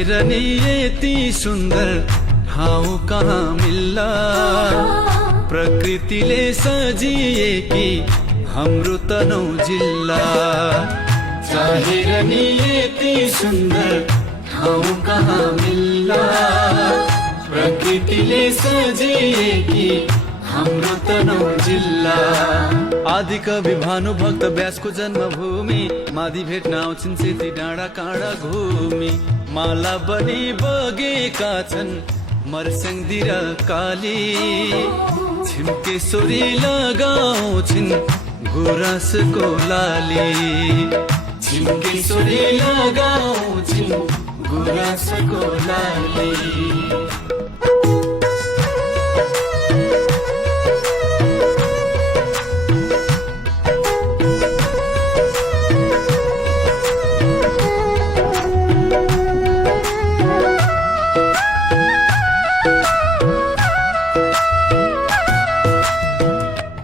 चाहेर नि यति सुन्दर ठाउँ कहाँ मिल्ला, प्रकृतिले सजिएकी हाम्रो तनौ जिल्ला। चाहेर नि यति सुन्दर ठाउँ कहाँ मिल्ला, प्रकृतिले सजिएकी हाम्रो तनौ जिल्ला। आदिकवि भानुभक्त व्यासको जन्मभूमि, मादी भेट्न आउँछन् सेती डाँडा काँडा घुमी। माला बनी बगेका छन् मर्स्याङ र काली, छिम्केश्वरी लगाउँछिन् गुराँसको लाली। छिम्केश्वरी लगाउँछिन् गुराँसको लाली।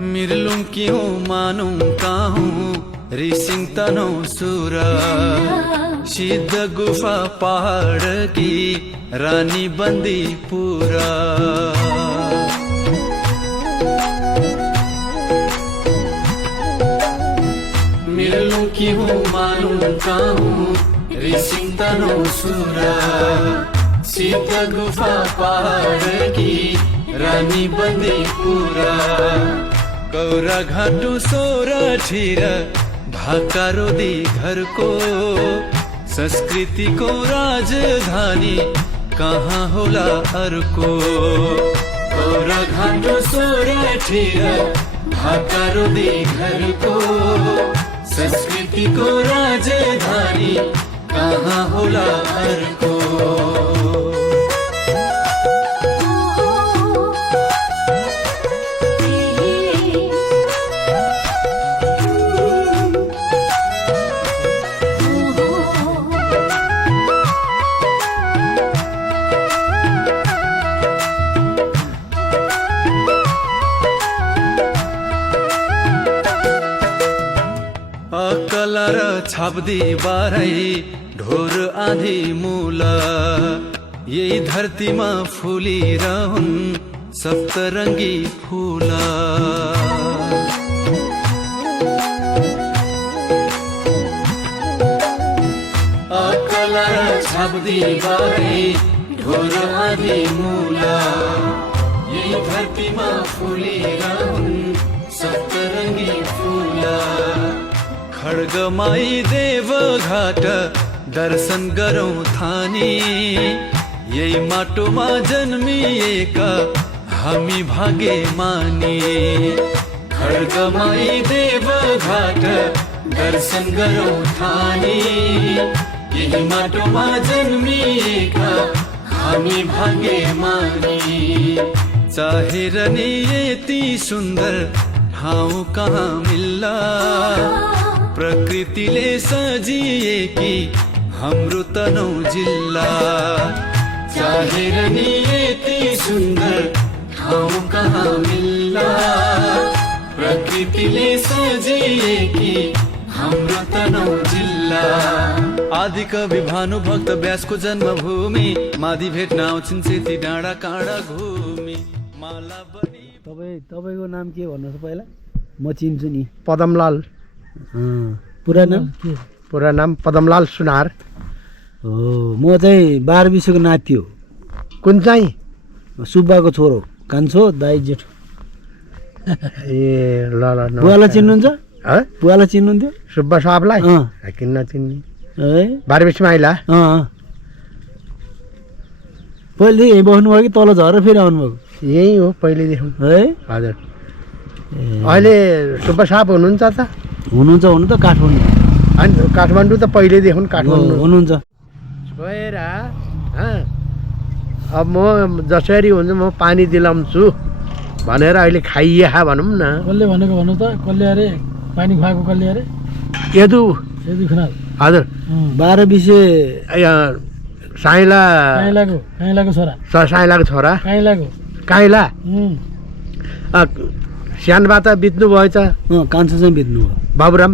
मिर्लुङ क्यों मानौँ काहूँ रिसिङ तनौ सुरा, सिद्ध गुफा पहाड की रानी बन्दी पुरा। मिर्लुङ क्यों मानौँ काहूँ रिसिङ तनौ सुरा, सिद्ध गुफा पहाड की रानी बन्दी पुरा। कौरा घाटु सोराठीर भाका रोदी घरको, संस्कृतिको राजधानी कहाँ होला अर्को। कौरा घाटु सोराठीर भाका रोदी घरको, संस्कृतिको राजधानी कहाँ होला अर्को। अकला र छाप्दी बाराई ढोर आधी मूला, यही धरतीमा फुलिरहन् सप्तरङ्गी फुला। अकला र छाप्दी बाराई ढोर आधी मूला, यही धरतीमा फुलिरहन् सप्तरङ्गी फुला। खड्गमाई देवघाट दर्शन गरौँ थानी, यही माटोमा जन्मिएका हामी भाग्यमानी। खड्गमाई देवघाट दर्शन गरौँ थानी, यही माटोमा जन्मिएका हामी भाग्यमानी। चाहेर नि यति सुन्दर ठाउँ कहाँ मिल्ला, प्रकृतिले सजिएकी हाम्रो तनौ जिल्ला। चाहेर नि यति सुन्दर ठाउँ कहाँ मिल्ला, प्रकृतिले सजिएकी हाम्रो तनौ जिल्ला। आदिकवि भानुभक्त व्यासको जन्मभूमि, मादी भेट्न आउँछन् सेती डाँडा काँडा घुमी। माला बनी। तपाईको नाम के भन्नुहोस् पहिला, म चिन्छु नि। पदमलाल। पुरा नाम के? पुरा नाम पदमलाल सुनार हो। म चाहिँ 12 विश्वको नाति हो। कुन चाहिँ? सुब्बाको छोरो, कान्छो दाइ जेठो। ए ल ल। बुवालाई चिन्नुहुन्छ? बुवालाई चिन्नुहुन्थ्यो? सुब्बा साहबलाई किन्न चिन्ने है। 12 विश्वमा आइला। पहिलेदेखि यहीँ बस्नुभयो कि तल झरेर फेरि आउनुभएको? यही हो पहिलेदेखि है। हजुर। अहिले सुब्बा साहब हुनुहुन्छ त? हुनुहुन्छ हुनु त काठमाडौँ। अनि काठमाडौँ त पहिलेदेखि काठमाडौँ हुनुहुन्छ। गएर अब म जसरी हुन्छ म पानी दिलाउँछु भनेर अहिले खाइए भनौँ न। कसले भनेको भन्नु त? कसले अरे पानी खुवाएको? कसले अरे? यदु खनाल। हजुर। 12 विश्व साइलाको छोरा। साइलाको छोरा। काइलाको। काइला। स्यानबा त बित्नु भएछ। कान्छो चाहिँ बित्नु भयो। बाबुराम।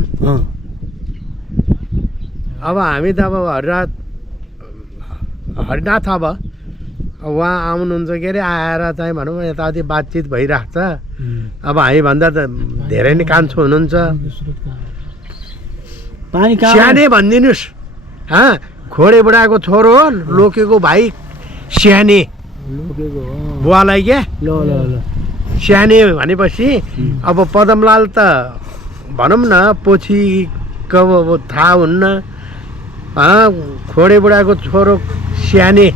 अब हामी त अब हररात हरिनाथ अब उहाँ आउनुहुन्छ के अरे आएर चाहिँ भनौँ यताउति बातचित भइरहेको छ अब हामीभन्दा त धेरै नै कान्छो हुनुहुन्छ पानी कहाँ स्याने भनिदिनुहोस् खोडे बुढाको छोरो हो लोकेको भाइ स्याने लोकेको हो बुवालाई क्या ल ल ल स्याने भनेपछि अब पदमलाल त भनौँ न पोछीको अब थाहा हुन्न खोडे बुढाको छोरो स्याने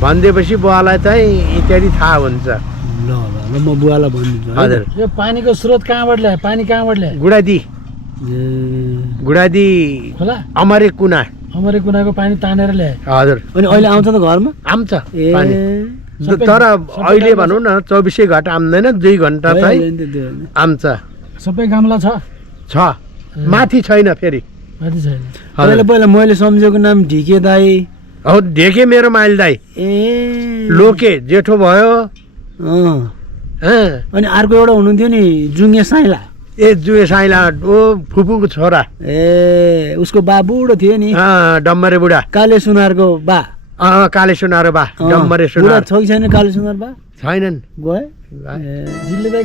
भनिदिएपछि बुवालाई चाहिँ इत्यादि थाहा हुन्छ ल ल ल म बुवालाई भनिदिन्छु है। हजुर यो पानीको स्रोत कहाँबाट ल्यायो पानी कहाँबाट ल्यायो गुडादी ए, गुडादी खोला अमरे कुना अमरे कुनाको पानी तानेर ल्यायो हजुर अनि अहिले आउँछ त घरमा आउँछ ए पानी सबै- तर सबै अहिले गाउँमा भनौँ न 24 घन्टा आउँदैन 2 घन्टा चाहिँ आउँछ सबै गामला छ माथि छैन फेरि माथि छैन पहिला पहिला मैले सम्झेको नाम ढिके दाई हो ढेके मेरो माइल दाई ए लोके जेठो भयो अँ। अँ। अनि अर्को एउटा हुनुहुन्थ्यो नि जुङ्गे साइला ए जुए साइला ओ फुपूको छोरा ए उसको बा बुढो थियो नि डम्बरे बुढा काले सुनारको बा काले सुनार बा डम्बरे बुढा सुनार छ कि छैन काले सुनार बा छैनन् गए जिल्ले दाइ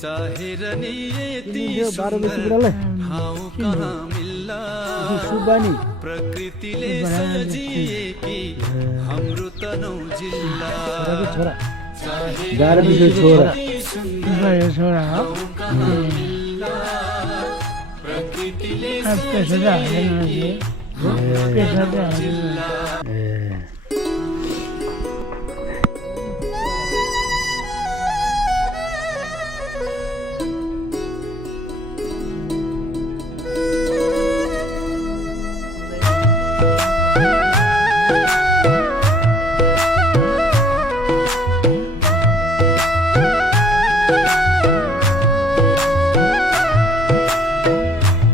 चाहे रनी यति 12 बजी सुन्दर बुढालाई ठाउँ कहाँ मिल्ला सुबानी प्रकृतिले सजिएकी हाम्रो तनौ जिल्ला छोरा चाहे 12 बजी छोरा यति सुन्दर छोरा हो ठाउँ कहाँ मिल्ला प्रकृतिले सजिएकी हाम्रो तनौ जिल्ला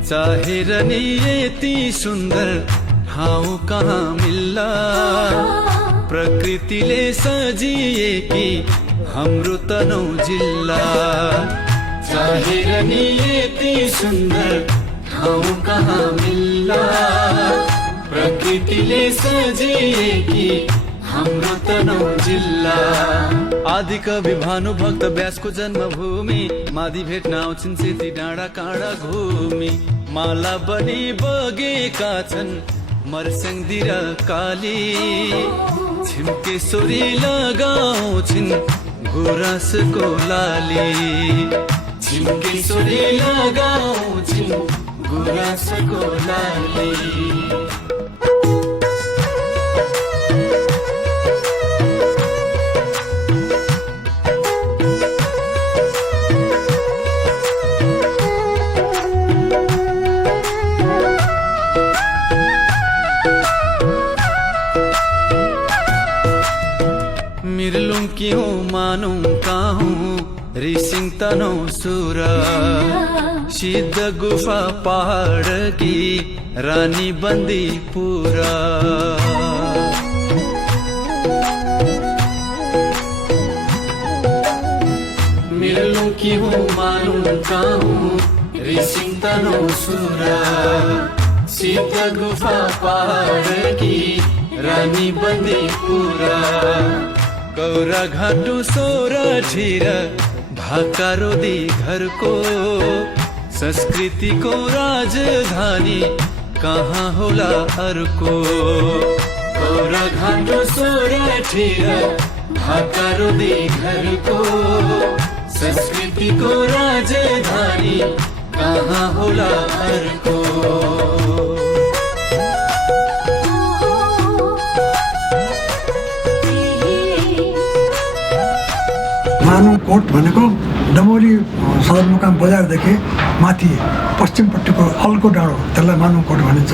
चाहे रनी यति सुन्दर ठाउँ कहाँ मिल्ला प्रकृतिले सजिएकी हाम्रो तनौ जिल्ला चाहे रनी यति सुन्दर ठाउँ कहाँ मिल्ला प्रकृतिले सजिएकी हाम्रो तनौ जिल्ला आदिकवि भानुभक्त व्यासको जन्मभूमि मादी भेट्न आउँछन् सेती डाँडा काँडा घुमी माला बनी बगेका छन् मर्स्याङ्दी र काली छिम्केश्वरी लगाउँछिन् गुराँसको लाली छिम्केश्वरी लगाउँछिन् गुराँसको लाली मिर्लुङ की हूँ मानौँ काहूँ रिसिङ तनौ सुरा सिद्ध गुफा पहाड की रानी बन्दी पुरा मिर्लुङ की हूँ मानौँ काहूँ रिसिङ तनौ सुरा सिद्ध गुफा पहाड की रानी बन्दी पुरा गौरा घाटु सोरा ठिर भाका रोदी घरको संस्कृतिको राजधानी कहाँ होला अर्को गौरा घाटु सोरा ठिर भाका रोदी घरको संस्कृतिको राजधानी कहाँ होला अर्को मानव कोट भनेको डमोली सदरमुकाम बजारदेखि माथि पश्चिमपट्टिको अल्को डाँडो त्यसलाई मानव कोट भनिन्छ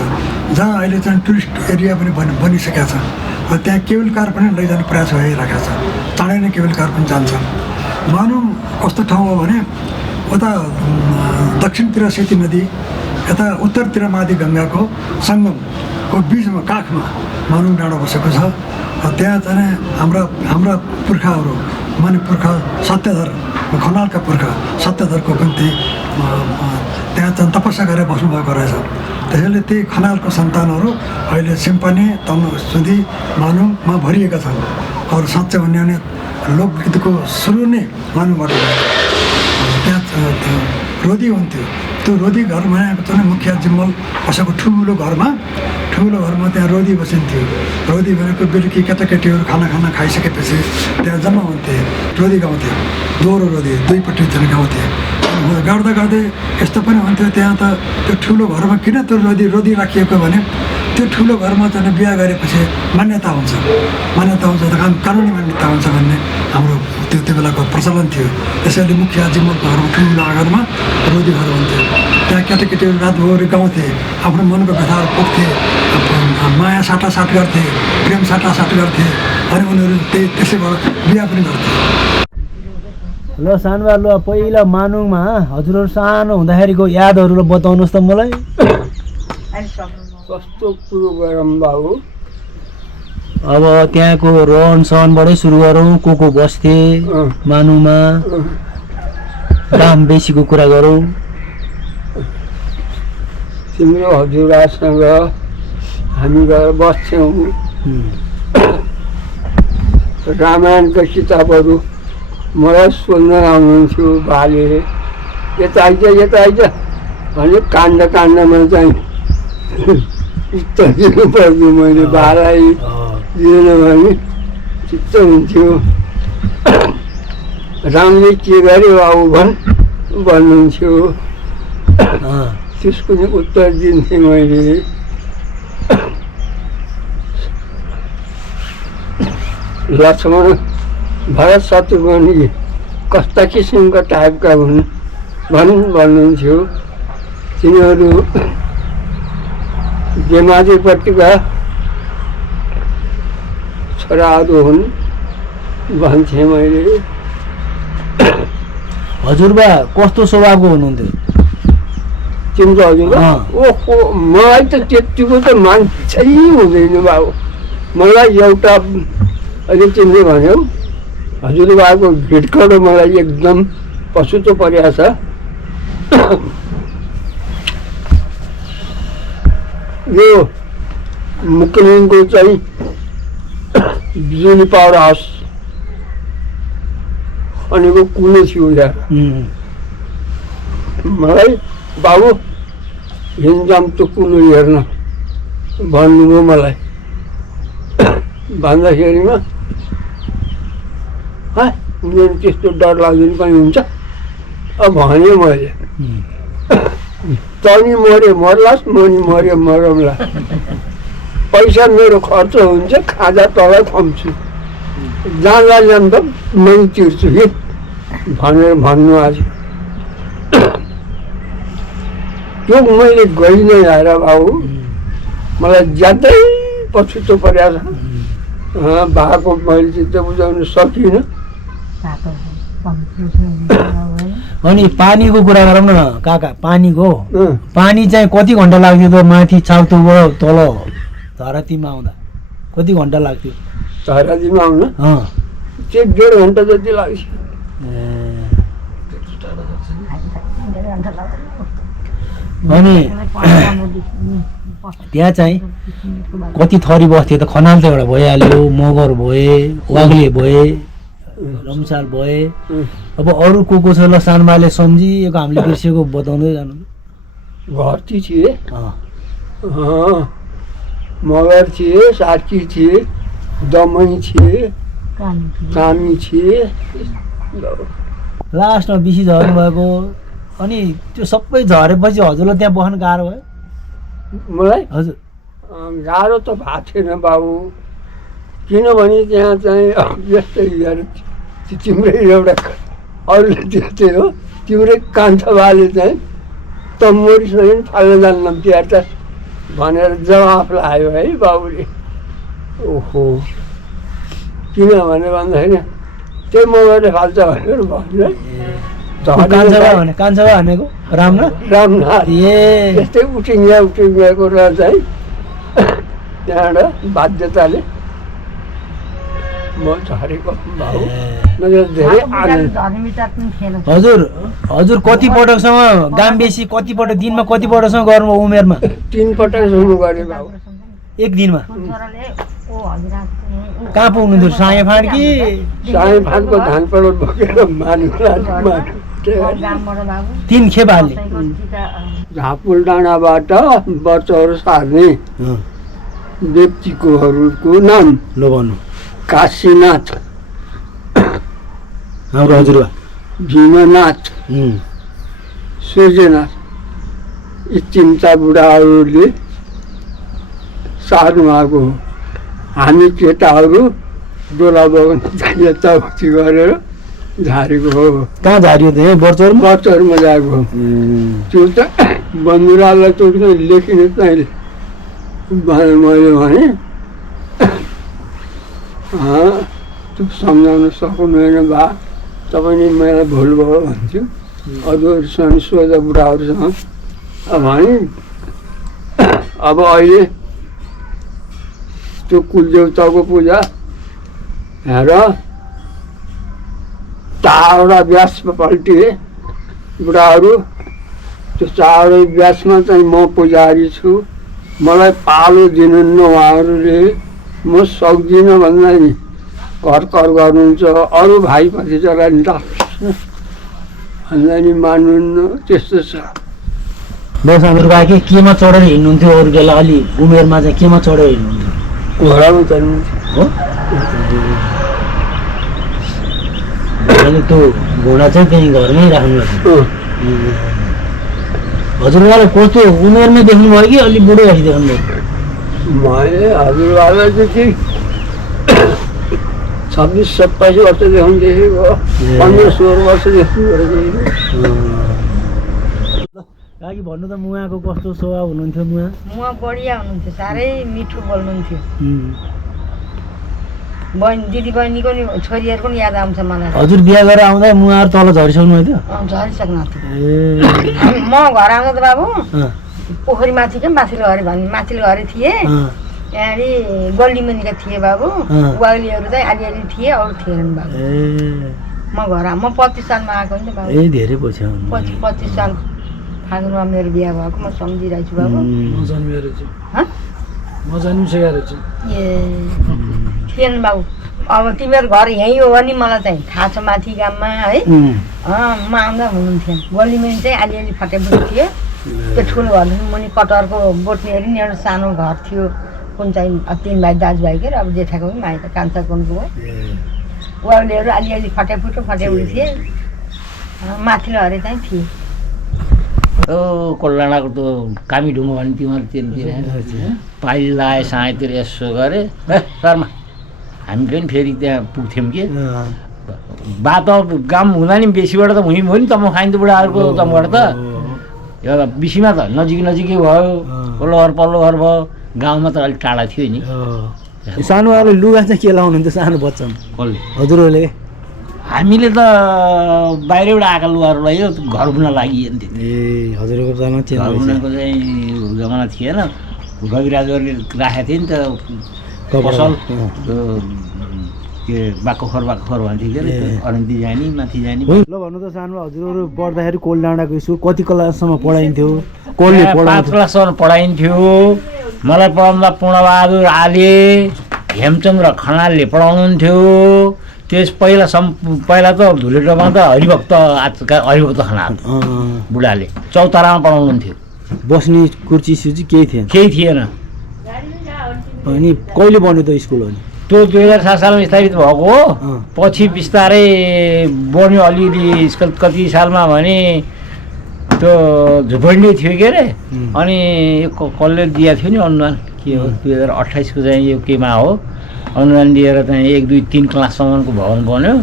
जहाँ अहिले चाहिँ टुरिस्ट एरिया पनि बनिसकेका छ र त्यहाँ केबल कार पनि लैजाने प्रयास भइरहेको छ चाँडै नै केबल कार पनि जान्छ मानव कस्तो ठाउँ हो भने उता दक्षिणतिर सेती नदी यता उत्तरतिर मादी गङ्गाको सङ्गम को बिचमा काखमा मानुङ डाँडो बसेको छ। त्यहाँ चाहिँ हाम्रा पुर्खाहरू माने पुर्खा सत्यधर खनालका पुर्खा सत्यधरको पनि त्यहाँ चाहिँ तपस्या गरेर बस्नुभएको रहेछ। त्यसैले त्यही खनालको सन्तानहरू अहिले सिम्पनी तनहुँसुदी मानुङमा भरिएका छन्। अरू साँच्चै भन्यो भने लोकगीतको सुरु नै मानुङबाट त्यहाँ रोदी हुन्थ्यो। त्यो रोदी घर बनाएको चाहिँ मुखिया जिम्मल कसैको ठुलो घरमा त्यहाँ रोदी बसिन्थ्यो। रोदी भनेको बेलुकी केटाकेटीहरू खाना खाइसकेपछि त्यहाँ जम्मा हुन्थे, रोदी गाउँथे, दोहोरो रोदी दुईपट्टि चाहिँ गाउँथे। गर्दै यस्तो पनि हुन्थ्यो त्यहाँ त त्यो ठुलो घरमा किन त्यो रोदी राखिएको भने त्यो ठुलो घरमा चाहिँ बिहा गरेपछि मान्यता हुन्छ त कानुनी मान्यता हुन्छ भन्ने हाम्रो त्यो बेलाको प्रचलन थियो। त्यसैले मुखिया जिम्मलको घरमा ठुलो आँगनमा रोदी घर हुन्थ्यो। त्यहाँ केटाकेटीहरू रातभरि गाउँथे, आफ्नो मनको व्यथाहरू पोख्थे, माया साटासाट गर्थे, प्रेम साटासाट गर्थे अनि उनीहरू त्यसैबाट बिहा पनि गर्थे। ल सानोबा ल पहिला मानुङमा हजुरहरू सानो हुँदाखेरिको यादहरू बताउनुहोस् त मलाई। कस्तो कुरो गरौँ बाबु। अब त्यहाँको रहन सहनबाटै सुरु गरौँ, को बस्थे मानुङमा, दाम बेसीको कुरा गरौँ। तिम्रो हजुरआसँग हामी गएर बस्थ्यौँ। रामायणका किताबहरू मलाई सोध्न आउनुहुन्थ्यो बाले, यता आइज भने काण्डमा चाहिँ चित्त दिनु पर्थ्यो। मैले बालाई दिएन भने चित्त हुन्थ्यो। रामले के गर्यो बाबु भन्नुहुन्थ्यो, त्यसको नि उत्तर दिन्थेँ मैले। लक्ष्मण भरत शत्रुघ्न कस्ता किसिमका टाइपका हुन् भन्नुहुन्थ्यो। तिनीहरू बेमाजीपट्टिका छोराहरू हुन् भन्थेँ मैले। हजुरबा कस्तो स्वभावको हुनुहुन्थ्यो? तिम्रो हजुरबा ओहो मलाई त त्यतिको त मान्छे हुँदैन बाबु। मलाई एउटा अहिले तिमीले भन्यौ हजुरबाको भिडकड मलाई एकदम पछुतो परेको छ। यो मुकुलिङको चाहिँ बिजुली पावर हाउस भनेको कुलो थियो यहाँ। मलाई बाबु हिँड्जाम त कुलो हेर्न भन्नुभयो मलाई। भन्दाखेरिमा मेरो त्यस्तो डर लाग्दैन पनि हुन्छ भने मैले। तनी मऱ्यो मर्लास्, मनी मऱ्यो मरौँला, पैसा मेरो खर्च हुन्छ, खाजा तँलाई खुवाउँछु, जाँदा जाँदा मै तिर्छु कि भनेर भन्नु आज। त्यो मैले गइ नै आएर बाबु मलाई ज्यादै पछुतो परेको छ। भएको मैले चित्त बुझाउन सकिनँ। अनि पानीको कुरा गरौँ न काका। पानी चाहिँ कति घन्टा लाग्थ्यो त माथि छाउतुबाट तल धरातीमा आउँदा? कति घन्टा लाग्थ्यो धरातीमा आउन? 1.5 घन्टा जति लाग्छ। अनि त्यहाँ चाहिँ कति थरी बस्थ्यो त? खनाल त एउटा भइहाल्यो, मगर भए, वाग्ले भए, रमसाल भए। अब अरू को छ ल सानबाले सम्झिएको हामीले बिर्सेको बताउँदै जानु। घरती थिए, मगर थिए, सार्की थिए, दमै थिए, कामी थिए। लास्टमा बिसी झर्नु भएको। अनि त्यो सबै झरेपछि हजुरलाई त्यहाँ बस्न गाह्रो भयो? मलाई हजुर गाह्रो त भएको थिएन बाबु। किनभने त्यहाँ चाहिँ यस्तै तिम्रै एउटा अरूले त्यस्तै हो, तिम्रै कान्छाबाले चाहिँ त मोरिसँग फाल्न जान्नम तिहार त भनेर जवाफ लाग्यो है बाबुले। ओहो किनभने भन्दाखेरि त्यही मगरले फाल्छ भनेर भन्यो। कान्छा भनेको रामनाथ त्यस्तै उठिङ्ग्याको र चाहिँ त्यहाँबाट बाध्यताले म झरेको भाउ नजर धेरै आनन्द। हजुर कति पटकसम्म गाम बेसी कति पटक दिनमा कति पटकसम्म गर्नुभयो उमेरमा? 3 पटकसम्म गरेँ भाउ एक दिनमा। कहाँ पुग्नुहुन्थ्यो? साँगे फाँड कि? साँगे फाँडको धान पडो बोकेर मानु 3 खेप हाल्ने। झापुल डाँडाबाट बच्चाहरू सार्ने व्यक्तिकोहरूको नाम ल भन्नु। काशीनाथ, हाम्रो हजुरबा भीमनाथ, सूर्यनाथ, यी 3टा बुढाहरूले सार्नु भएको हो। हामी केटाहरू डोला बगान यताउति गरेर झारेको हो। कहाँ झारियो त? बर्चरमा जाएको हो। त्यो त बन्दुरालाई त लेखिने चाहिँ मैले भने त्यो सम्झाउन सक्नुहुन्न बा, तपाईँले मलाई भुल भयो भन्थ्यो। अरूहरूसँग सोझा बुढाहरूसँग भने अब अहिले त्यो कुलदेवताको पूजा हेर चारवटा व्यासमा पल्टिए बुढाहरू। त्यो 4 व्यासमा चाहिँ म पुजारी छु, मलाई पालो दिनुहुन्न उहाँहरूले, म सक्दिनँ भन्दा नि घर गर्नुहुन्छ। अरू भाइ भतिजालाई नि भन्दा नि मान्नुहुन्न। त्यस्तो छ। बस हजुरबा के केमा चढेर हिँड्नुहुन्थ्यो अरू बेला? अलि उमेरमा चाहिँ केमा चढेर हिँड्नुहुन्थ्यो? घोडामा चढ्नुहुन्थ्यो। हो त्यो घोडा चाहिँ त्यहीँ घरमै राख्नु। हजुरबालाई कस्तो उमेरमै देख्नुभयो कि अलिक बुढो भएपछि देख्नुभयो? मैले हजुरबालाई चाहिँ 26-27 वर्षदेखि देखेको, 15-16 वर्षदेखि देखेको। काकी भन्नु त मुवाको कस्तो स्वभाव हुनुहुन्थ्यो? मुवा बढिया हुनुहुन्थ्यो, साह्रै मिठो बोल्नुहुन्थ्यो। बहिनी दिदी बहिनीको नि छोरीहरूको नि याद आउँछ मलाई। हजुर बिहा गरेर आउँदा मुवाहरू तल झरिसक्नु भयो? झरिसक्नु थियो। म घर आउँदा त बाबु पोखरी माथि क्या माथिल्लो घरे भन्ने माथिल्लो घरे थिए, त्यहाँदेखि गल्ली मुनिका थिए बाबु। बुहारीहरू चाहिँ अलिअलि थिए, अरू थिएनन् बाबु। म घर म 25 सालमा आएको नि त बाबु। धेरै पछि 25 साल फागुनमा मेरो बिहा भएको, म सम्झिरहेको छु बाबु। म जन्मिसकेको छु। थिएन बाबु। अब तिमीहरू घर यहीँ हो भने मलाई चाहिँ थाहा छ, माथि गाममा है। म आउँदा हुनुहुन्थेन। गल्लीमा चाहिँ अलिअलि फटेफुट थियो। त्यो ठुलो घर मुनि कटहरको बोट्ने हेरी एउटा सानो घर थियो, कुन चाहिँ 3 भाइ दाजुभाइ के अब जेठाको पनि माइत कान्छा कुनको हो। उहाँलेहरू अलिअलि फटेफुट थिए, माथिल्लो घरे चाहिँ थिए। कोल्लाडाको त्यो कामी ढुङ्गो भने तिमीहरू त्यहाँतिर पाइल लाए साँतिर यसो गरे शर्मा हामी पनि फेरि त्यहाँ पुग्थ्यौँ कि बाटो काम हुँदा नि बेसीबाट त हुँ भयो नि त म खाइन्थ्यो बुढाहरूको तमबाट त एउटा बेसीमा त नजिकै भयो, पल्लो घर भयो। गाउँमा त अलिक टाढा थियो नि। सानोहरूले लुगा चाहिँ के लाउनुहुन्थ्यो सानो बच्चामा? कसले? हजुरहरूले? हामीले त बाहिरबाट आएका लुगाहरू लगायो घर बुन्न लागि। हजुरको जमाना थिएन? घर बुन्नको चाहिँ जमाना थिएन। रविराजहरूले राखेको थियो नि त पसल, के बाकोखर भन्थ्यो के अरे, अरन्ती जाने माथि जाने। ल भन्नु त सानो हजुरहरू पढ्दाखेरि कोलडाँडाको स्कुल कति क्लाससम्म पढाइन्थ्यो? कसले 5 क्लाससम्म पढाइन्थ्यो। मलाई पढाउँदा पूर्णबहादुर आले, हेमचन्द्र खनालले पढाउनुहुन्थ्यो। पहिला त धुलेटोमा त हरिभक्त खनाल बुढाले चौतारामा पढाउनुहुन्थ्यो। बस्ने कुर्ची सुची केही थिएन। अनि कहिले बन्यो त स्कुल? अनि त्यो 2007 सालमा स्थापित भएको हो। पछि बिस्तारै बन्यो अलिअलि। कति सालमा भने त्यो झुपडी थियो के अरे, अनि कसले दिएको थियो नि अनुदान, के हो 2028 को चाहिँ यो केमा हो अनुदान दिएर चाहिँ 1, 2, 3 क्लाससम्मको भवन बन्यो।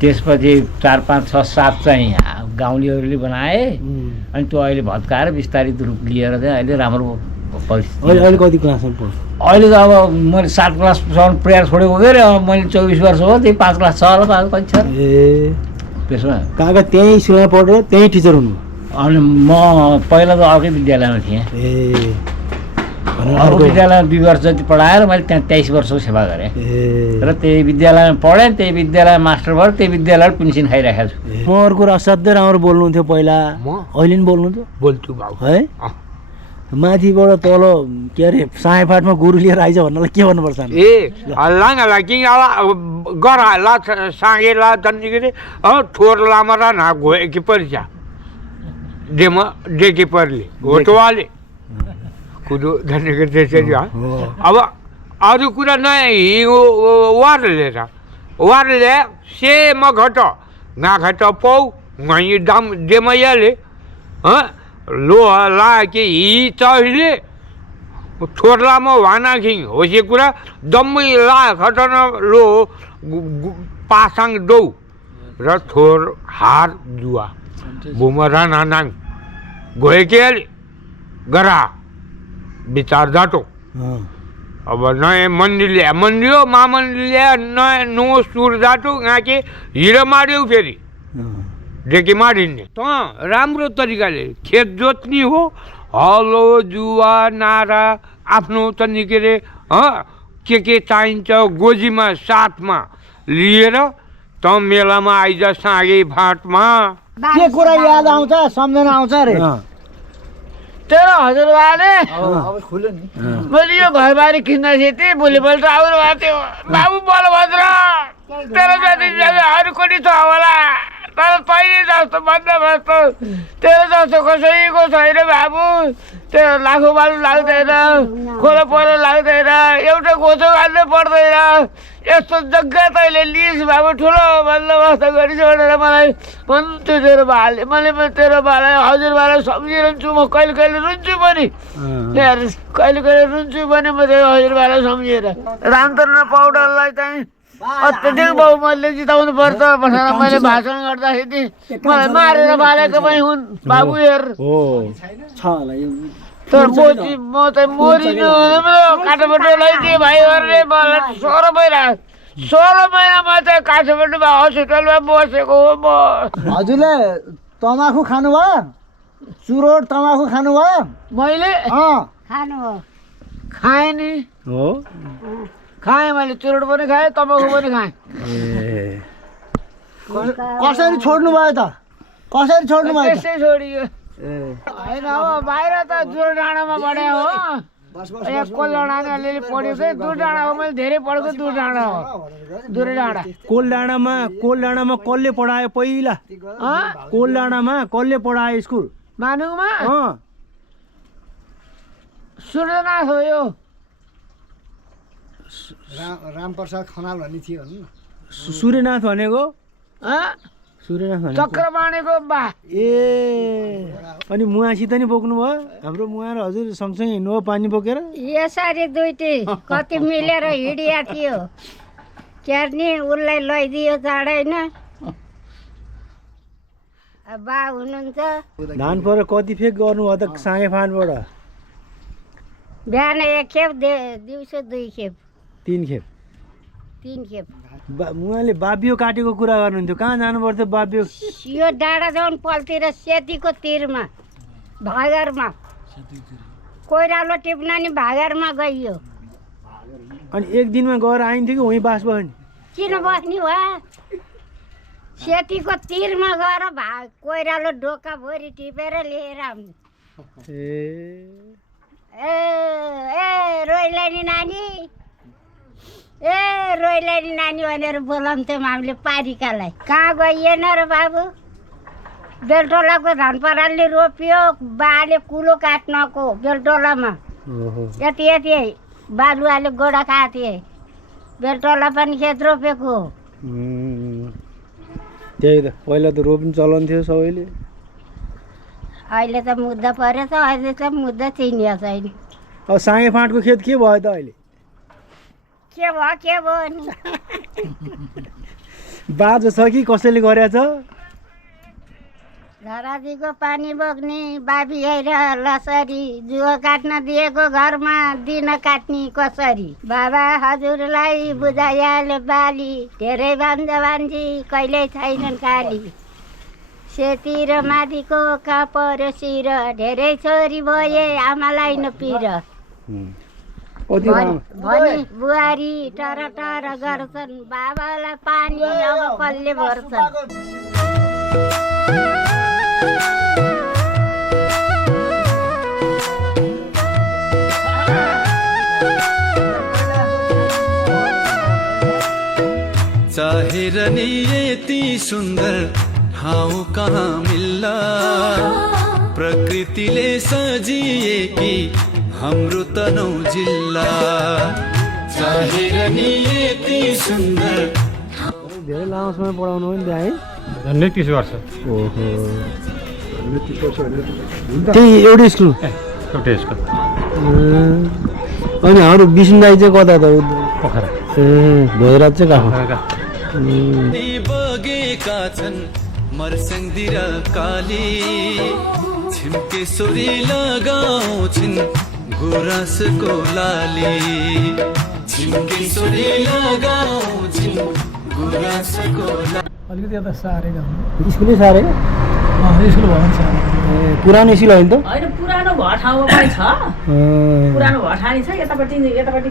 त्यसपछि 4, 5, 6, 7 चाहिँ गाउँलेहरूले बनाए। अनि त्यो अहिले भत्काएर विस्तारित रूप लिएर चाहिँ अहिले राम्रो परिस्थिति। अहिले कति क्लाससम्म पढ्छ? अहिले त अब मैले 7 क्लाससम्म प्रेयर छोडेको के अरे, अब मैले 24 वर्ष हो, त्यही 5 क्लास छ होला कति छ त्यसमा। कहाँ त्यहीँ स्कुलमा पढेर त्यहीँ टिचर हुनु? अनि म पहिला त अर्कै विद्यालयमा थिएँ। अर्को विद्यालयमा 2 वर्ष जति पढाएर मैले त्यहाँ 23 वर्षको सेवा गरेँ र त्यही विद्यालयमा पढेँ, त्यही विद्यालयमा मास्टर भएर त्यही विद्यालयबाट पेन्सन खाइरहेको छु। म अर्को असाध्यै राम्रो बोल्नुहुन्थ्यो पहिला, अहिले नि बोल्नुहुन्थ्यो बोल्छु बाबु है। माथिबाट तल के अरे साँयफाटमा गुरु लिएर आइज भन्नलाई के भन्नुपर्छ? लाङ्गाला किङ्गाला गराला साँगेला तन्निके ठोर लामरा ना गए कि परिचा डेमा डेके परले होटवाले कुदो धन्यको त्यसरी अब अरू कुरा नै वारले से म घट ना घट पौ ngई dam demayale lo la के हि चहिले ठोरलामा वाना खिङ होसे कुरा दम्मै ला घटन लो पासाङ दौ र थोर हार जुवा बुमरा नानाङ गएकेले गरा विचार जाटो अब नयाँ मन्दिरले मन्दिर मामन्दिरले नयाँ नो सुर जाटो गाके हिरो मार्यो फेरि डेके मारिने त राम्रो तरिकाले खेत जोत्ने हो हलो जुवा नारा आफ्नो त के अरे के चाहिन्छ गोजीमा साथमा लिएर त मेलामा आइज साँगे फाँटमा के कुरा याद आउँछ सम्झना आउँछ रे? तेरो हजुरबाले मैले यो घरबारी किन्दाखेरि थिएँ, भोलिपल्ट आउनु भएको थियो बाबु बलभद्र तेरो जति अरू कोही छ होला तर तैँले जस्तो बन्दोबस्त तेरो जस्तो कसैको छैन बाबु। त्यो लाखो बालु लाग्दैन, खोलो पहिरो लाग्दैन, एउटा गोचो गाड्नु पर्दैन, यस्तो जग्गा तैँले लिइस् बाबु ठुलो बन्दोबस्त गरिस् भनेर मलाई भन्थ्यो तेरो बाले। मैले तेरो बालाई हजुरबालाई सम्झिरहन्छु, म कहिले कहिले रुन्छु पनि कहिले कहिले रुन्छु पनि म तेरो हजुरबालाई सम्झेर। रामचन्द्र पौडेललाई चाहिँ अत्यधिक बहुमतले जिताउनु पर्छ भनेर मैले भाषण गर्दाखेरि मलाई मारेर बालेको पनि हुन् बाबु हेर। तर म चाहिँ मरिनु काठमाडौँ लैदिएँ भाइहरूले मलाई 16 महिना म चाहिँ काठमाडौँमा हस्पिटलमा बसेको हो। म हजुरले तमाखु खानुभयो? चुरोट तमाखु खानुभयो? मैले खानु हो खाएँ नि, खाएँ मैले चुरोट पनि खाएँ तमाखु पनि खाएँ। कसरी छोड्नु भयो त? कसरी छोड्नु भयो? त्यसै छोडियो होइन अब बाहिर त जोर डाँडामा पढायो हो, यहाँ कोल डाँडा अलिअलि पढ्यो कि दूर डाँडा हो, मैले धेरै पढेको दूर डाँडा हो। दूर डाँडा कोल डाँडामा कसले पढायो पहिला? कोल डाँडामा कसले पढायो स्कुल? मानुङमा सूर्यनाथ हो यो रामप्रसाद खनाल भन्ने थियो भन्नु न। सूर्यनाथ भनेको सूर्यनाथ भनेको चक्रवाणीको बा। अनि मुवासित नि बोक्नु भयो? हाम्रो मुवा र हजुर सँगसँगै हिँड्नु भयो पानी बोकेर? यसरी दुईटी कति मिलेर हिँडिया थियो, क्यार्नी उसलाई लैदियो चाँडैन। बा हुनुहुन्छ। धान पर कति फेक गर्नुभयो त साँगे फाँटबाट? बिहान 1 खेप, दिउँसो 2 खेप। 3 खेप। मुवाले बाबियो काटेको कुरा गर्नुहुन्थ्यो, कहाँ जानु पर्थ्यो बाबियो? यो डाँडा जाउन पल्तिर सेतीको तिरमा भागरमा कोइरालो टिप्न नि भागरमा गइयो। अनि एक दिनमा गएर आइन्थ्यो कि उहीँ बास भयो नि? किन बस्ने हो? सेतीको तिरमा गएर कोइरालो ढोका भोरी टिपेर लिएर आउनु। ए रोइलानी नानी, ए रोइलानी नानी भनेर बोलाउँथ्यौँ हामीले पारिकालाई। कहाँ गइएन र बाबु? बेलटोलाको धान परालले रोप्यो, बाले कुलो काट्नको बेलटोलामा यति यति बालुवाले गोडा काटे, बेलटोला पनि खेत रोपेको। त्यही त पहिला त रोप्नु चलन थियो सबैले, अहिले त मुद्दा परेछ, अहिले त मुद्दा चिनिया छैन। अब साँगे फाँटको खेत के भयो त अहिले? के भयो नि? बाँझो छ कि कसैले गरेछ? धराजीको पानी बोक्ने बाबी आएर लसरी, जुवा काट्न दिएको घरमा दिन काट्ने कसरी। बाबा हजुरलाई बुझाइहाल्यो बाली, धेरै भान्जी कहिल्यै छैनन् खाली। सेती र माथिको कपरोसी र धेरै छोरी भए आमालाई नपिर। कति राम्रो भने बुहारी टर टर गर्छन् बाबालाई पानी अब कसले भर्छन् चाहेर नि यति सुन्दर ठाउँ कहाँ मिल्ला प्रकृतिले सजिएकी हाम्रो तनौ जिल्ला चाहेर नि यति सुन्दर धेरै लामो समय पढाउनु हो नि त्यहाँ है झन्डै 30 वर्ष ओहो त्यही एउटै स्कुल एउटै स्कुल अनि हाम्रो विष्णु दाई चाहिँ कता त पोखरा ए भोजराज चाहिँ कहाँ बगेका छन् मर्स्याङतिर काली छिम्केश्वरी लगाउँछिन् गुराँसको लाली छिम्केश्वरी लगाउँछिन् गुराँसको लाली अलिकति यता सारेको स्कुलै सारेको स्कुल भवन सारे ए पुरानो स्कुल होइन त होइन पुरानो घर ठाउँमा पनि छ पुरानो घर ठानी छ यतापट्टि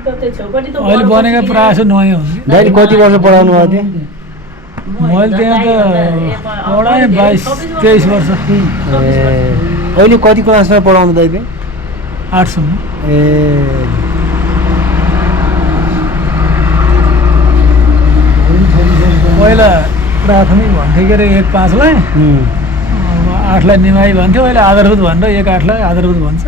त्यो छेउपट्टि त अहिले बनेको प्रायः जस्तो नयाँ हुन्छ दाइले कति वर्ष पढाउनु भएको थियो मैले त्यहाँ त पढाएँ 22-23 वर्ष अहिले कति क्लासमा पढाउनु दाइले 8 सम्म ए पहिला प्राथमिक भन्थ्यो के अरे 1-5 लाई 8 लाई निमाई भन्थ्यो अहिले आधारभूत भनेर 1-8 लाई आधारभूत भन्छ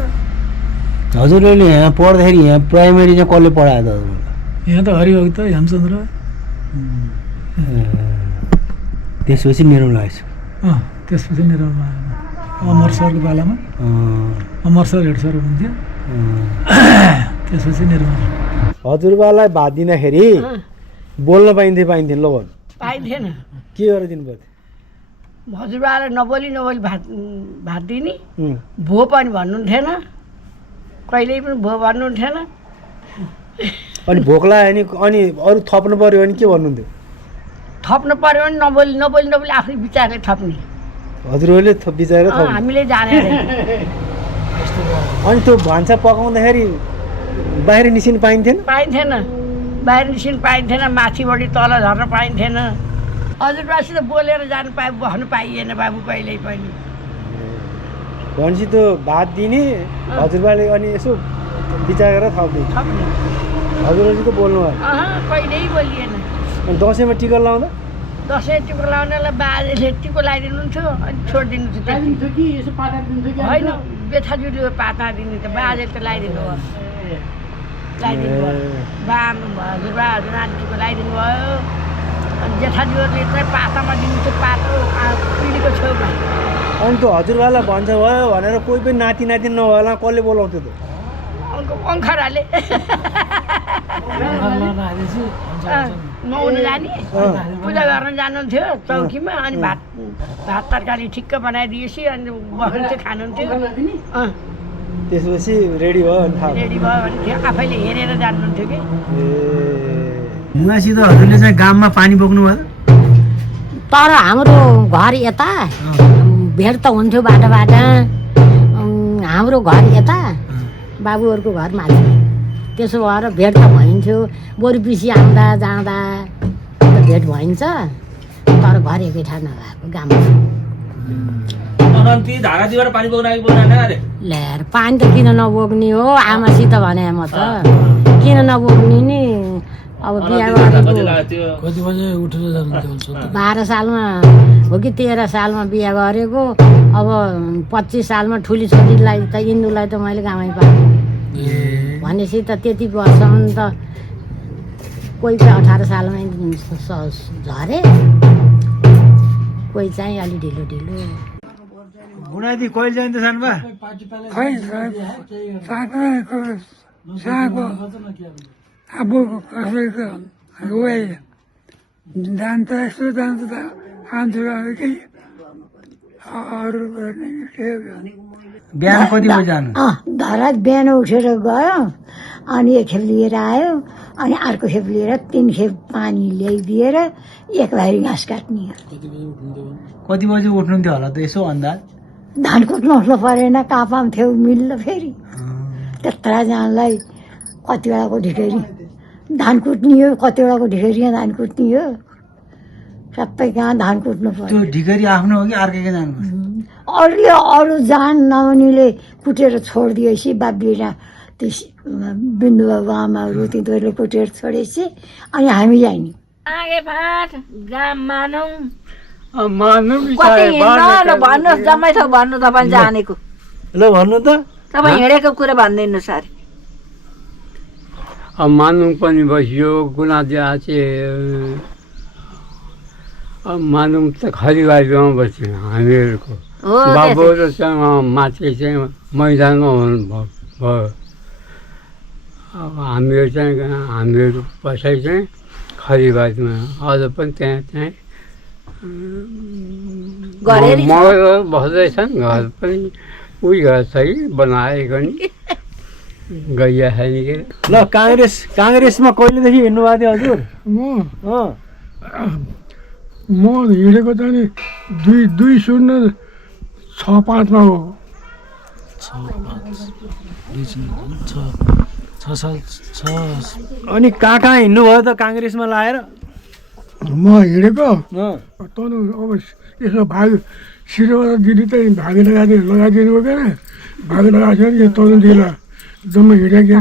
हजुरले यहाँ पढ्दाखेरि यहाँ प्राइमेरी चाहिँ कसले पढायो त हजुरलाई यहाँ त हरिभक्त हेमचन्द्र त्यसपछि निर्मला आएछ त्यसपछि निर्मलमा अमर सरको पालामा अमर सर हेड सर हुनुहुन्थ्यो त्यसपछि निर्मल हजुरबालाई भात दिँदाखेरि बोल्न पाइन्थ्यो ल भन्नु पाइँदैन के गरेर दिनु पर्थ्यो हजुरबालाई नबोली भात दिने भो पनि भन्नुहुन्थेन कहिल्यै पनि भो भन्नुहुन्थेन अनि भोक लाग्यो अनि अरू थप्नु पर्यो भने के भन्नुहुन्थ्यो थप्नु पर्यो भने नबोली आफै विचारले थप्ने हजुरहरूले बिचारेर हामीले जानेर अनि त्यो भान्सा पकाउँदाखेरि बाहिर निस्किन पाइन्थेन बाहिर निस्किन पाइन्थेन माथिबाट तल झर्न पाइन्थेन हजुरबासित बोलेर जानु बस्नु पाइएन बाबु कहिल्यै पनि भनेपछि त्यो भात दिने हजुरबाले अनि यसो विचार गरेर थप्ने हजुरहरूले त बोल्नु भयो कहिल्यै बोलिएन अनि दसैँमा टिका लाउँदा दसैँ टिको लाउनेलाई बाजेले टिको लगाइदिनुहुन्थ्यो अनि छोडिदिनुहुन्थ्यो होइन बेथाजुली पाता दिने त बाजेले त लगाइदिनु भयो हजुरबा हजुरआनी टिको लगाइदिनु भयो अनि जेठाजुहरूले चाहिँ पातामा दिनुहुन्थ्यो पातो पिँढीको छेउमा अनि त्यो हजुरबालाई भन्छ भयो भनेर कोही पनि नाति नहोला कसले बोलाउँथ्यो त अङ्खराले नुहाउनु जाने पूजा गर्न जानुहुन्थ्यो चौकीमा अनि भात तरकारी ठिक्क बनाइदिएपछि अनि बस्नुहुन्थ्यो खानुहुन्थ्यो त्यसपछि रेडी भयो रेडी भयो भने आफैले हेरेर जानुहुन्थ्यो कि मुगासित हजुरले चाहिँ गाममा पानी बोक्नु भयो तर हाम्रो घर यता भेट त हुन्थ्यो बाटोबाट हाम्रो घर यता बाबुहरूको घर माथि त्यसो भएर भेट त भइन्थ्यो बरु पिसी आउँदा जाँदा भेट भइन्छ तर घर एकै ठाउँ नभएको गाउँमा ल्याएर पानी त किन नबोक्ने हो आमासित भने म त किन नबोक्ने नि अब बिहा गरेको 12 सालमा हो कि 13 सालमा बिहा गरेको अब 25 सालमा ठुली छोरीलाई त इन्दुलाई त मैले गाउँमै पाएँ भनेपछि त त्यति वर्षसम्म त कोही चाहिँ 18 सालमै झरे कोही चाहिँ अलि ढिलो बुढादी कहिले जान्छ सानबा अब कसैको गए जान्छ यस्तो जान्छ त आन्छु कि अरू बिहान कति बजी जानु धराज बिहान उठेर गयो अनि एक खेप लिएर आयो अनि अर्को खेप लिएर 3 खेप पानी ल्याइदिएर एक भारी घाँस काट्ने कति बजी उठ्नुहुन्थ्यो होला त यसो अन्दाज धान कुट्नु उठ्नु परेन कापाम थियो मिल्न फेरि त्यत्रजनालाई कतिवटाको ढिकेरी धान कुट्ने हो, कतिवटाको ढिकेरीमा धान कुट्ने हो, सबै कहाँ धान कुट्नु त्यो पर्यो। ढिकेरी आफ्नो हो कि अर्कैको जानुपर्छ? अरूले अरू जान नहुनेले कुटेर छोडिदिएपछि बाबीरा त्यस बिन्दुबाबु आमाहरू तिनीहरूले कुटेर छोडेपछि अनि हामी जाने आगे फाट गाम मानौँ मान्नु कति हिँड्न ल भन्नुहोस् जम्मै ठाउँ भन्नु तपाईँ जानेको ल भन्नु त। तपाईँ हिँडेको कुरा भनिदिनुहोस् अरे अब मानुङ पनि बसियो गुनाजी आचे अब मानुङ त खरिबारीमा बस्यो हामीहरूको हो बाबु र चाहिँ माथि चाहिँ मैदानमा हुनुभयो। अब हामीहरू बसाइ चाहिँ खरिबारीमा अझ पनि त्यहाँ चाहिँ घरेरी छ। मगर बस्दैछन्। घर पनि उही घर छ कि बनाएको नि गैया छैन के ल काङ्ग्रेसमा कहिलेदेखि हिँड्नुभएको थियो हजुर? म हिँडेको चाहिँ 2006-05 हो। 6 साल 6। अनि कहाँ हिँड्नुभयो त काङ्ग्रेसमा लाएर? म हिँडेको तनु अब यसो भाग शिरबहादुर दिदी चाहिँ भाग लगाइदिनु भयो क्या, भाग लगाएको छ नि तनु दिदीलाई जम्मै हिँडेको।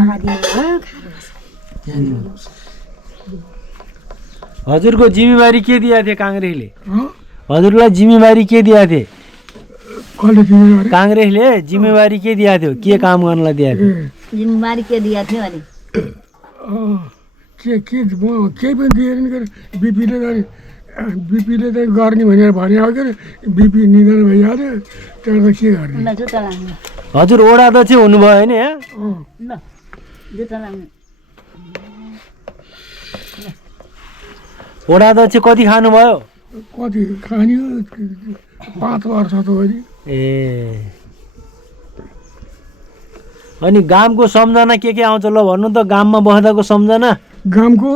हजुरको जिम्मेवारी के दिएको थियो काङ्ग्रेसले? हजुरलाई जिम्मेवारी के दिएको थियो? कसले जिम्मेवारी? काङ्ग्रेसले जिम्मेवारी के दिएको थियो? के काम गर्नलाई दिएको थियो? जिम्मेवारी के दिएको थियो अरे केही पनि दिएन के बिपीले चाहिँ गर्ने भनेर भने हो के बिपी निधन भइहाल्यो त्यहाँ के गर्ने। ल जुत्ता लानु हजुर वडा अध्यक्ष हुनुभयो होइन यहाँ? ल जुत्ता लानु वडा अध्यक्ष कति खानुभयो? कति खाने 5 वर्ष त हो नि। ए अनि गामको सम्झना के आउँछ ल भन्नु त? गाममा बस्दाको सम्झना गाउँको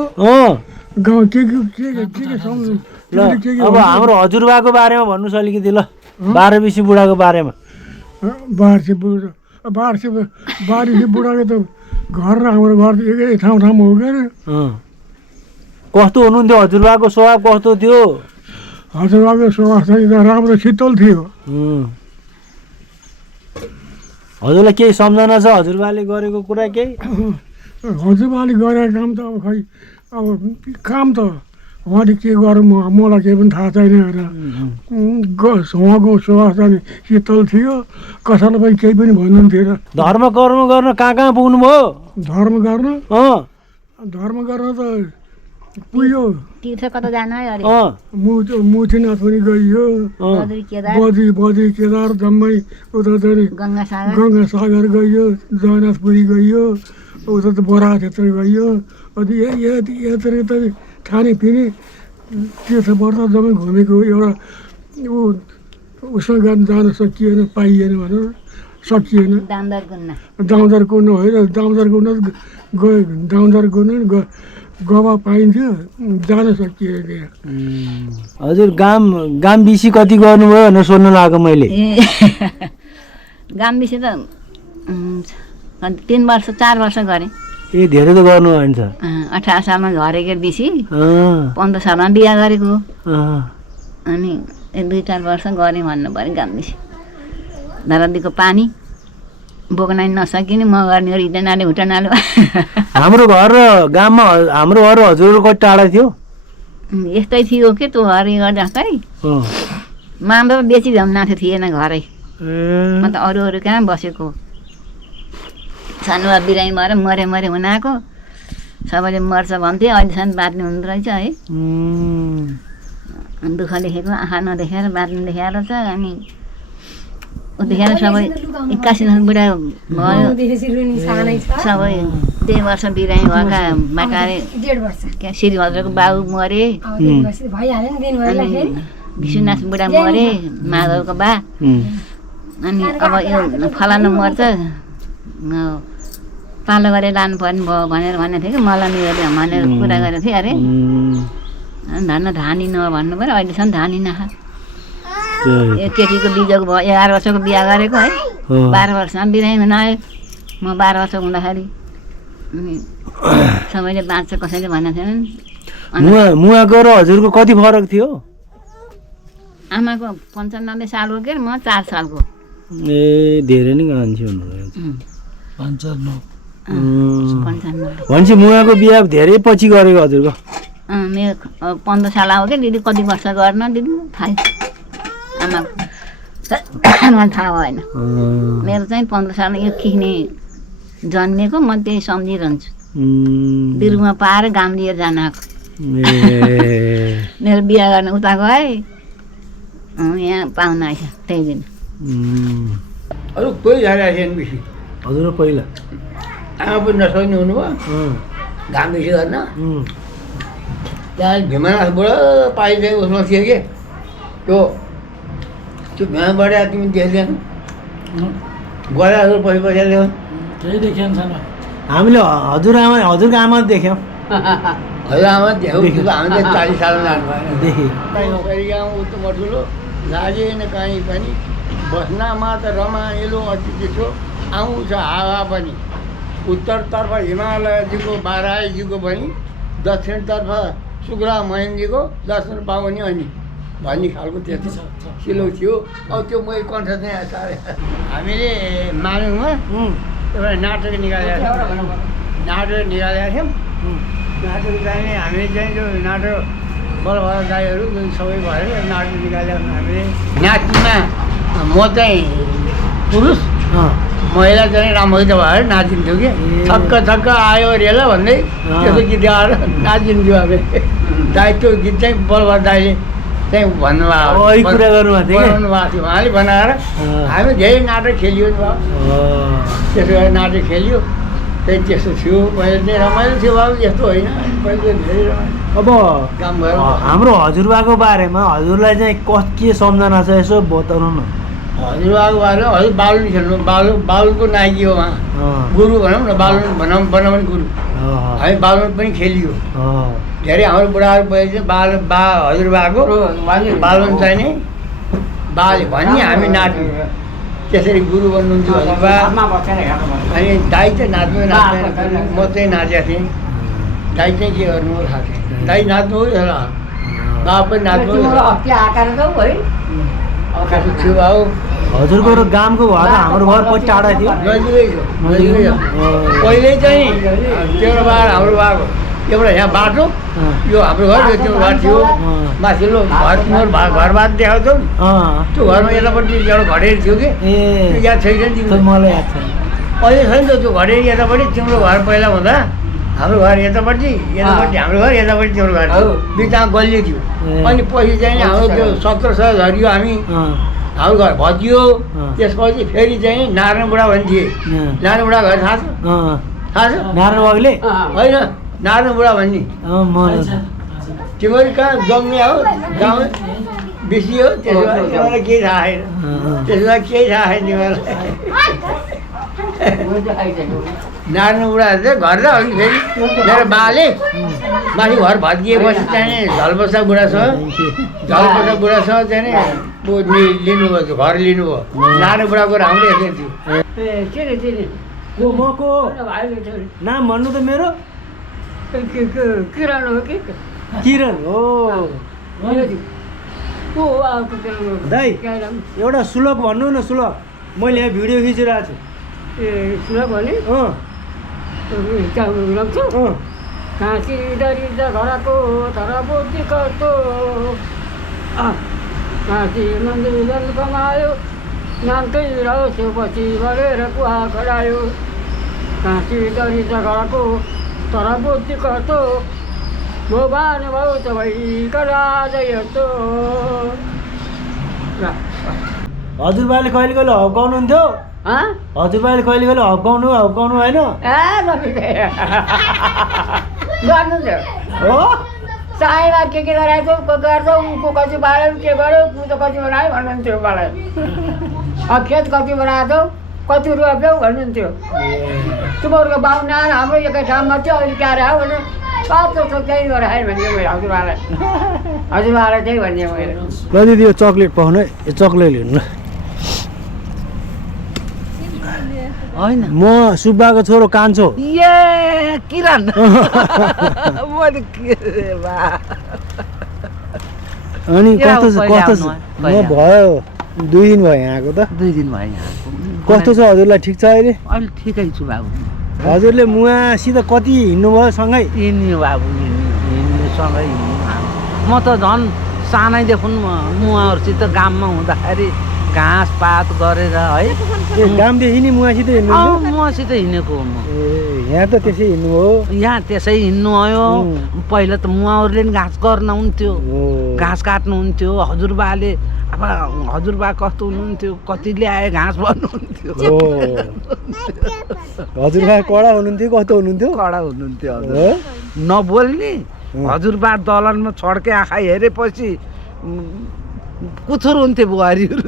गाउँ के सम्झनु ल अब हाम्रो हजुरबाको बारेमा भन्नुहोस् अलिकति ल। 12 बिसी बुढाको बारेमा। बार्से बुढाको त घर र हाम्रो घर एकै ठाउँमा हो क्या। कस्तो हुनुहुन्थ्यो हजुरबाको स्वभाव कस्तो थियो? हजुरबाको स्वभाव चाहिँ राम्रो शीतल थियो। हजुरलाई केही सम्झना छ हजुरबाले गरेको कुरा केही? हजुरबाले गरेको काम त अब खै अब काम त उहाँले के गर्नु मलाई केही पनि थाहा छैन होइन। उहाँको स्वभाव चाहिँ शीतल थियो, कसैलाई पनि केही पनि भन्नुहुन्थेन। धर्म कर्म गर्न कहाँ पुग्नुभयो? धर्म गर्न त पुग्यो तीर्थ कता जानु है अरे मुथिनाथ पनि गइयो, बद्री केदार जम्मै उता चाहिँ गङ्गा सागर गइयो, जगन्नाथपुरी गइयो, उता त बराह क्षेत्र गइयो। अनि यत्र त खाने पिने तीर्थ व्रत जम्मै घुमेको। एउटा उसमा जान सकिएन, पाइएन भनेर सकिएन। दामोदर कुण्ड होइन, दामोदर कुण्ड गयो, दामोदर कुण्ड गवा पाइन्थ्यो, जान सकिएन त्यहाँ। हजुर गाम बिसी कति गर्नुभयो भनेर सोध्नु लाग्यो मैले। गाम बिसी त 3 वर्ष 4 वर्ष गरेँ। ए धेरै त गर्नु भन्छ। 18 सालमा झरेको बिसी, 15 सालमा बिहा गरेको, अनि 2-4 वर्ष गरेँ भन्नु पऱ्यो गाम बिसी। धरतीको पानी बोक्न नसकिने म गर्ने हृदयनाले हुटनाले। हाम्रो घर र गाममा हाम्रो घर हजुरहरू कति टाढा थियो? यस्तै थियो के त्यो हरिगढ जस्तै। मामा बेसी भ्याउनाथो थिएन घरै, म त अरू कहाँ बसेको। सानो बिरामी भएर मरे हुनाको, सबैले मर्छ भन्थे, अहिलेसम्म बाँच्ने हुँदो रहेछ है। दुःख लेखेको आँखा नदेखेर बाँच्नु देखाएर छ। अनि देखेर सबै 81 बुढा भयो, सबै 2 वर्ष बिरामी भएका बाटारे श्रीभद्रको बाबु मरे, विश्वनाथ बुढा मरे, माधवको बा। अनि अब यो फलानु मर्छ, पालो गरेर लानु पर्ने भयो भनेर भनेको थियो कि मलाई मेरो भनेर कुरा गरेको थिएँ अरे। धन्न धानी नभन्नु पऱ्यो, अहिलेसम्म धानी नखा। केटीको बिजोग भयो, 11 वर्षको बिहा गरेको है, 12 वर्षमा बिरामी हुन आयो। म 12 वर्ष हुँदाखेरि अनि सबैले बाँच्छ कसैले भनेको थिएनन्। मुवाको र हजुरको कति फरक थियो? आमाको 95 सालको के म 4 सालको। ए धेरै नै गान्छे हुनुभयो। 55 भनेपछि मुवाको बिहा धेरै पछि गरेको हजुरको? मेरो 15 साल आयो क्या दिदी, कति वर्ष गर्न दिदी थाहा आमाको मलाई थाहा भएन। मेरो चाहिँ 15 साल यो खिच्ने जन्मेको म त्यही सम्झिरहन्छु। बिरुवा पाएर गाम लिएर जान आएको। मेरो बिहा गर्न उता गएँ, यहाँ पाहुना आएछ त्यही दिन। अरू कोही झारेको थिएन बेसी। हजुर पहिला आमा पनि नसक्ने हुनुभयो घाम बेसी गर्न। त्यहाँ भीमानाथबाट पाइदिएको उसमा थियो कि त्यो भीमाबाट तिमी देख्दैन गएर पछि पछि ल्याउ त्यही देखिन्छ न। हामीले हजुरको आमा देख्यौँ। हजुर आमा देख्यौँ हामीले 40 सालमा जानु भएन। देखेँ उतो मठुलो लागेन कहीँ पनि बस्नमा त रमाइलो अति त्यसो आउँछ हावा पनि। उत्तरतर्फ हिमालयजीको बाराईजीको पनि, दक्षिणतर्फ सुग्रामयनजीको दर्शन पाउने अनि भन्ने खालको त्यस्तो सिलो थियो। अब त्यो मैले कण्ठ चाहिँ साह्रै हामीले मानुङमा एउटा नाटक निकालेका थियौँ। नाटक चाहिँ हामीले चाहिँ त्यो नाटक बलभद्र दाईहरू जुन सबै भएर नाटक निकालेका हामीले। नाच्नेमा म चाहिँ पुरुष, महिला चाहिँ रामभक्त भएर नाचिन्थ्यो कि छक्क छक्क आयो रेला भन्दै त्यस्तो गीत गाएर नाचिन्थ्यो। अब दाइ त्यो गीत चाहिँ बलभद्र दाइले चाहिँ बनाउनु भएको थियो। उहाँले बनाएर हामी धेरै नाटक खेलियो नि भयो। त्यसो गरेर नाटक खेलियो। त्यही त्यस्तो थियो पहिले चाहिँ रमाइलो थियो बाबु, यस्तो होइन पहिले धेरै रमाइलो। अब काम भयो। हाम्रो हजुरबाको बारेमा हजुरलाई चाहिँ के सम्झना छ यसो बताउनु न। हजुरबाको बारेमा हजुर बालुन खेल्नु, बालुनको नाइकी हो उहाँ, गुरु भनौँ न, बालुन बनाउने गुरु। हामी बालुन पनि खेलियो धेरै। हाम्रो बुढाहरू पहिले चाहिँ हजुरबाको बालुन चाहिने बाले भन्ने हामी नाच्यौँ। त्यसरी गुरु बन्नुहुन्थ्यो हजुरबा। अनि दाइ चाहिँ नाच्नु म चाहिँ नाचेको थिएँ। दाइ चाहिँ के गर्नु थाहा थिएन। दाइ नाच्नु हो होला, बा पनि नाच्नु थियो बाबु। हजुरको र गामको घर हाम्रो घर कति टाढा थियो? नजिकै छ, नजिकै छ। पहिले चाहिँ त्यो बार हाम्रो बाको एउटा यहाँ बाटो, यो हाम्रो घर यो त्यो घर थियो। माथिल्लो घर घरबाद देखाउँछौ त्यो घरमा यतापट्टि एउटा घडेरी थियो कि याद छैन तिम्रो? मलाई याद छैन अहिले छैन त त्यो घडेरी यतापट्टि तिम्रो घर पहिला हुँदा हाम्रो घर यतापट्टि हाम्रो घर यतापट्टि तिम्रो घर थियो। बिचमा गल्ली थियो। अनि पछि चाहिँ हाम्रो त्यो 1700 झरियो हामी, हाम्रो घर भत्कियो। त्यसपछि फेरि चाहिँ नारायण बुढा भन्थे। नारायण बुढा घर थाहा छ? थाहा छ? नारायण बाबुले होइन, नारायण बुढा भन्ने तिमीहरू कहाँ जम्ने हो गाउँ बेसी हो। त्यसो केही थाहा छैन, त्यसो केही थाहा छैन तिमीहरूलाई। नारायण बुढा चाहिँ घर र अघि फेरि मेरो बाले माथि घर भत्किएपछि चाहिँ झलबसा बुढासँग चाहिँ लिनुभयो, घर लिनुभयो। नारायण बुढाको राम्रो यस्तो थियो। मको नाम भन्नु त मेरो किरण हो कि किरण हो। दाइ एउटा श्लोक भन्नु न। श्लोक मैले यहाँ भिडियो खिचिरहेको छु। ए सुन भने काँची दरिद घरको तर बुद्धि कस्तो काँची मन्दिर जल कमायो नामकै रह्यो पछि बढेर कुहा खडायो। काँची दरिद घरको तर बुद्धि कस्तो भगवान भाउ त भइ कराज यस्तो। हजुरबाले कहिले कहिले हप्काउनुहुन्थ्यो? हजुरबाले कहिले कहिले हप्काउनु होइन? गर्नु हो चाहेमा के गराएको गर्छौ ऊ कति बाल्यो के गर्यो ऊ त कति बनायो भन्नुहुन्थ्यो मलाई। खेत कति बनाएको कति रोप्यौ भन्नुहुन्थ्यो। तिमीहरूको बाहुना हाम्रो एकै ठाउँमा थियो अहिले क्यारे आयो भने सब त्यही गरायो भने मैले हजुरबालाई त्यही भन्ने मैले। कति दियो चक्लेट पाउनु? चक्लेट हेर्नु होइन म सुब्बाको छोरो कान्छो ए किरण मैले के रे बा अनि कस्तो छ कस्तो छ म भयो 2 दिन भयो यहाँ आएको त 2 दिन भयो यहाँ कस्तो छ हजुरलाई ठिक छ अहिले अहिले ठिकै छु बाबु हजुरले मुवासित कति हिँड्नुभयो सँगै हिँड्यो बाबु हिँड्यो सँगै म त झन् सानैदेखि मुवाहरूसित गाममा हुँदाखेरि घाँस पात गरेर है ए गामदेखि नि मुवासित हिँड्नु मसित हिँडेको हो म यहाँ त त्यसै हिँड्नु हो यहाँ त्यसै हिँड्नु आयो पहिला त मुवाहरूले नि घाँस गर्न हुन्थ्यो घाँस काट्नुहुन्थ्यो हजुरबाले अब हजुरबा कस्तो हुनुहुन्थ्यो कतिले आए घाँस भन्नुहुन्थ्यो हजुरबा कडा हुनुहुन्थ्यो कस्तो हुनुहुन्थ्यो कडा हुनुहुन्थ्यो हजुर नबोल्ने हजुरबा दलनमा छड्के आँखा हेरेपछि कुथुर हुन्थ्यो बुहारीहरू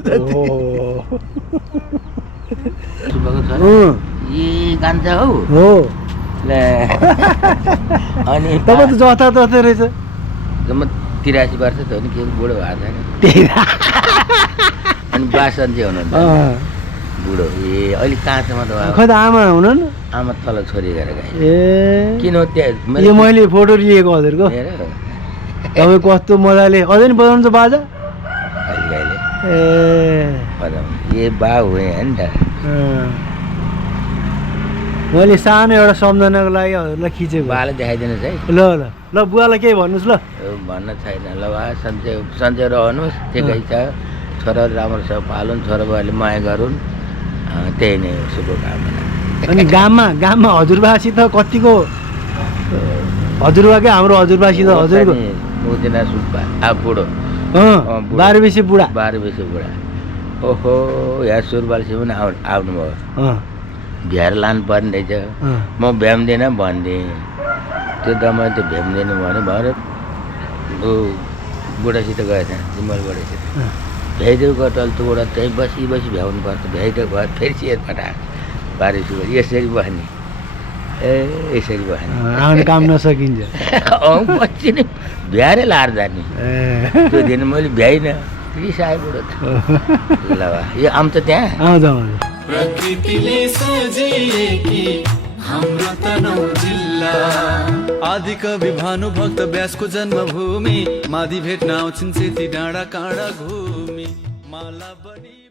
कान्छ हो अनि तपाईँ त जता तस्तै रहेछ जम्मा 83 वर्ष त हो नि के बुढो भएको छैन अनि बासन्जी हुनुहुन्छ बुढो ए अहिले कहाँसम्म त खै त आमा हुनु न आमा तल छोरी गरेर गए ए किन त्यहाँ यो मैले फोटो लिएको हजुरको तपाईँ कस्तो मजाले अझै नि बजाउनु छ बाजा ए बा हुए नि त मैले सानो एउटा सम्झनाको लागि हजुरलाई खिचेको बाले देखाइदिनुहोस् है ल ल ल बुवालाई केही भन्नुहोस् ल भन्न छैन ल बा सन्चै रहनुहोस् ठिकै छ छोराहरू राम्रोसँग पालुन् छोराबाले माया गरून् त्यही नै हो शुभकामना अनि गाममा हजुरबासित कतिको हजुरबाकै हाम्रो हजुरबासित हजुरको मुदिना सुब्बा बुढो 12 बेसी बुढा ओहो यहाँ सुरबालसिम पनि आउनुभयो भ्याएर लानु पर्ने रहेछ म भ्याउँदिनँ भनिदिएँ त्यो दमा त्यो भ्याउँदैन भनेर ऊ बुढासित गएछ जिम्मल बुढासित भ्याइदेऊ कटल त्यो बुढा त्यहीँ बसी भ्याउनु पर्छ भ्याइदेऊ भयो फेरि चियर फटा बारिसु यसरी बस्ने यसरी बस्ने आउने काम नसकिन्छ पछि नै भ्याएरै लाएर जाने त्यो दिन मैले भ्याइनँ रिसाए बुढो ल यो आउँछ त्यहाँ आउँछ प्रकृतिले सजिएकी हाम्रो तनहुँ जिल्ला आदि कवि भानुभक्त व्यासको जन्मभूमि मादी भेट्न आउँछिन् सेती डाँडा काँडा घुमी माला बनी